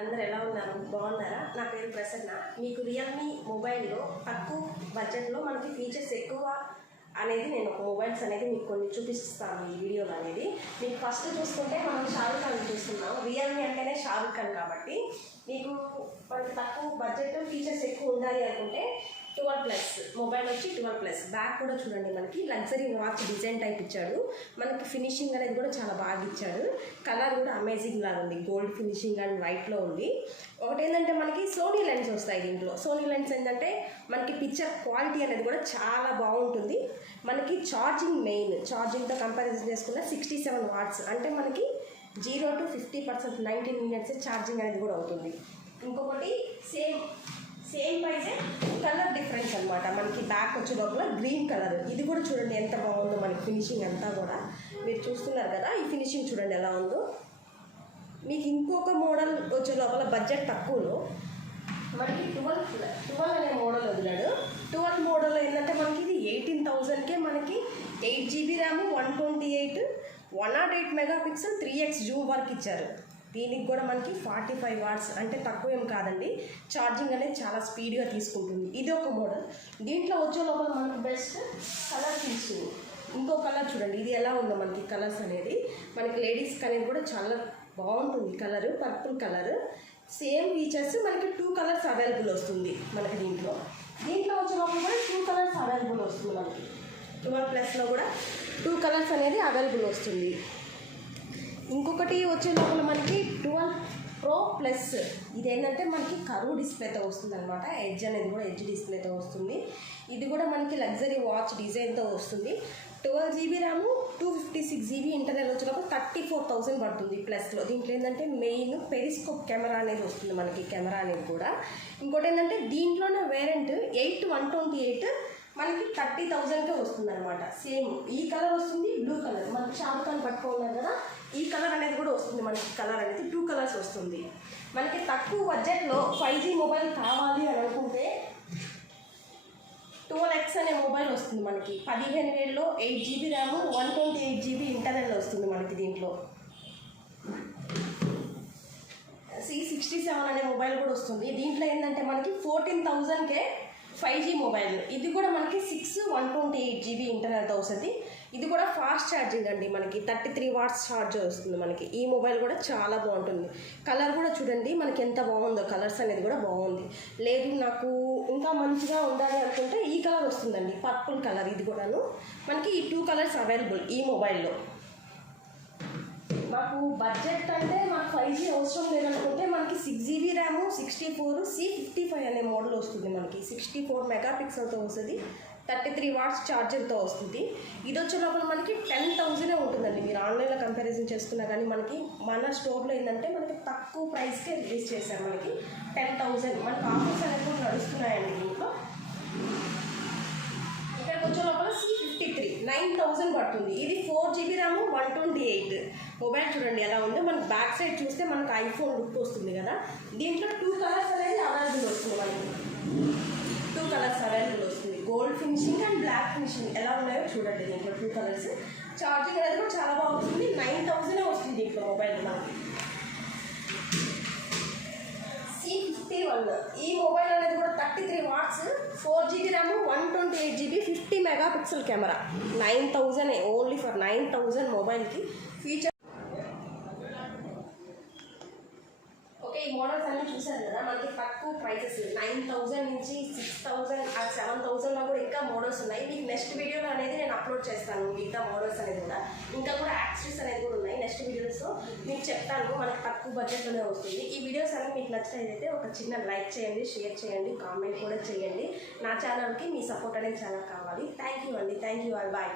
అందరు ఎలా ఉన్నారు? బాగున్నారా? నా పేరు ప్రసన్న. మీకు రియల్మీ మొబైల్లో తక్కువ బడ్జెట్లో మనకి ఫీచర్స్ ఎక్కువ అనేది నేను ఒక మొబైల్స్ అనేది మీకు కొన్ని చూపిస్తాను ఈ వీడియోలో అనేది. మీకు ఫస్ట్ చూసుకుంటే మనం షారుఖ్ ఖాన్ చూస్తున్నాం. రియల్మీ అంటేనే షారుఖ్ ఖాన్ కాబట్టి మీకు మనకి తక్కువ బడ్జెట్ ఫీచర్స్ ఎక్కువ ఉండాలి అనుకుంటే 12+ మొబైల్ వచ్చి 12+. బ్యాక్ కూడా చూడండి, మనకి లగ్జరీ వాచ్ డిజైన్ టైప్ ఇచ్చాడు. మనకి ఫినిషింగ్ అనేది కూడా చాలా బాగా ఇచ్చాడు. కలర్ కూడా అమేజింగ్ లాగా ఉంది, గోల్డ్ ఫినిషింగ్ అండ్ వైట్లో ఉంది. ఒకటి ఏంటంటే మనకి సోనీ లెన్స్ వస్తాయి దీంట్లో. సోనీ లెన్స్ ఏంటంటే మనకి పిక్చర్ క్వాలిటీ అనేది కూడా చాలా బాగుంటుంది. మనకి ఛార్జింగ్ మెయిన్ ఛార్జింగ్తో కంపారిజన్ చేసుకున్న 67 వాట్స్, అంటే మనకి 0 to 50% 19 minutes ఛార్జింగ్ అనేది కూడా అవుతుంది. ఇంకొకటి సేమ్ ప్రైజే, కలర్ డిఫరెన్స్ అనమాట. మనకి బ్యాక్ వచ్చే లోపల గ్రీన్ కలర్, ఇది కూడా చూడండి ఎంత బాగుందో. మనకి ఫినిషింగ్ అంతా కూడా మీరు చూస్తున్నారు కదా, ఈ ఫినిషింగ్ చూడండి ఎలా ఉందో. మీకు ఇంకొక మోడల్ వచ్చే లోపల బడ్జెట్ తక్కువలో మనకి 12 అనే మోడల్ వదిలాడు. 12 మోడల్ ఏంటంటే మనకి ఇది 18,000కే మనకి 8GB RAM, 128, 108 megapixel, 3x Zoom work ఇచ్చారు. దీనికి కూడా మనకి 45 వాట్స్, అంటే తక్కువ ఏం కాదండి. ఛార్జింగ్ అనేది చాలా స్పీడ్గా తీసుకుంటుంది. ఇది ఒక మోడల్. దీంట్లో వచ్చే లోపల మనకి బెస్ట్ కలర్ తీసుకుంది. ఇంకో కలర్ చూడండి, ఇది ఎలా ఉందో మనకి కలర్స్ అనేది. మనకి లేడీస్కి అనేది కూడా చాలా బాగుంటుంది colour, purple colour. Same features మనకి 2 కలర్స్ అవైలబుల్ వస్తుంది మనకి దీంట్లో వచ్చే లోపల కూడా 2 కలర్స్ అవైలబుల్ వస్తుంది. మనకి 12+లో కూడా 2 కలర్స్ అనేది అవైలబుల్ వస్తుంది. ఇంకొకటి వచ్చే లోపల మనకి 12 Pro Plus, ఇదేంటంటే మనకి కర్వ్ డిస్ప్లేతో వస్తుంది అనమాట. ఎడ్జ్ అనేది కూడా ఎడ్జ్ డిస్ప్లేతో వస్తుంది. ఇది కూడా మనకి లగ్జరీ వాచ్ డిజైన్తో వస్తుంది. 12GB ర్యామ్, 256GB ఇంటర్నల్ వచ్చినప్పుడు 34,000 పడుతుంది ప్లస్లో. దీంట్లో ఏంటంటే మెయిన్ పెరిస్కోప్ కెమెరా అనేది వస్తుంది మనకి, కెమెరా అనేది కూడా. ఇంకోటి ఏంటంటే దీంట్లోనే వేరియంట్ 8/128 మనకి 30,000కే వస్తుంది అనమాట. సేమ్ ఈ కలర్ వస్తుంది, బ్లూ కలర్. మనకి షారుఖ్ ఖాన్ పట్టుకున్నారు కదా, ఈ కలర్ అనేది కూడా వస్తుంది మనకి. కలర్ అనేది 2 కలర్స్ వస్తుంది. మనకి తక్కువ బడ్జెట్లో 5G మొబైల్ కావాలి అని అనుకుంటే 12X అనే మొబైల్ వస్తుంది మనకి. 15,000లో 8GB ర్యామ్, 128GB ఇంటర్నల్ వస్తుంది మనకి. దీంట్లో C67 అనే మొబైల్ కూడా వస్తుంది. దీంట్లో ఏంటంటే మనకి 14,000కే 5G మొబైల్. ఇది కూడా మనకి 128GB ఇంటర్నల్తో వస్తుంది. ఇది కూడా ఫాస్ట్ ఛార్జింగ్ అండి. మనకి 33 వాట్స్ ఛార్జర్ వస్తుంది మనకి. ఈ మొబైల్ కూడా చాలా బాగుంటుంది. కలర్ కూడా చూడండి మనకి ఎంత బాగుందో, కలర్స్ అనేది కూడా బాగుంది. లేదు నాకు ఇంకా మంచిగా ఉండాలి అనుకుంటే ఈ కలర్ వస్తుందండి, పర్పుల్ కలర్. ఇది కూడాను మనకి ఈ 2 కలర్స్ అవైలబుల్ ఈ మొబైల్లో. మాకు బడ్జెట్ అంటే మాకు 5G అవసరం లేదనుకుంటే మనకి 6GB ర్యామ్, 64 C55 అనే మోడల్ వస్తుంది మనకి. 64 మెగాపిక్సెల్తో వస్తుంది, 33 వాట్స్ ఛార్జర్తో వస్తుంది. ఇది వచ్చే లోపల మనకి 10,000 ఉంటుందండి. మీరు ఆన్లైన్లో కంపారిజన్ చేసుకున్నా కానీ మనకి మన స్టోర్లో ఏంటంటే మనకి తక్కువ ప్రైస్కే రిలీజ్ చేశారు. మనకి 10,000 మనకి ఆఫర్స్ అనేది కూడా నడుస్తున్నాయండి దీంట్లో. ఇక్కడికి వచ్చే లోపల C53 9,000 పడుతుంది. ఇది 4GB ర్యామ్, 128 మొబైల్. చూడండి ఎలా ఉందో. మనకి బ్యాక్ సైడ్ చూస్తే మనకి ఐఫోన్ లుక్ వస్తుంది కదా. దీంట్లో 2 కలర్స్ అనేది అవైలబుల్ వస్తుంది మనకి. 2 కలర్స్ అవైలబుల్ వస్తుంది, gold finishing and black finishing ఎలా ఉన్నాయో చూడండి. దీంట్లో 2 కలర్స్. ఛార్జింగ్ అనేది కూడా చాలా బాగుంటుంది. 9,000 వస్తుంది దీంట్లో మొబైల్ మనకి. C51 ఈ మొబైల్ అనేది కూడా 33 watts, 4GB RAM, 128GB, 50 megapixel camera. 9,000 only for 9,000 మొబైల్కి ఫీచర్. ఓకే, ఈ మోడల్స్ అన్నీ చూసారు కదా. మనకి తక్కువ ప్రైసెస్ 9,000 నుంచి 6,000 ఆ 7,000లో కూడా ఇంకా మోడల్స్ ఉన్నాయి. మీకు నెక్స్ట్ వీడియోలో అనేది నేను అప్లోడ్ చేస్తాను మిగతా మోడల్స్ అనేది కూడా. ఇంకా కూడా యాక్సెసరీస్ అనేది కూడా ఉన్నాయి. నెక్స్ట్ వీడియోస్లో మీకు చెప్తాను. మనకి తక్కువ బడ్జెట్లోనే వస్తుంది. ఈ వీడియోస్ అన్నీ మీకు నచ్చినట్లయితే ఒక చిన్న లైక్ చేయండి, షేర్ చేయండి, కామెంట్ కూడా చేయండి. నా ఛానల్కి మీ సపోర్ట్ అనేది చాలా కావాలి. థ్యాంక్ యూ అండి. Thank you all. బాయ్.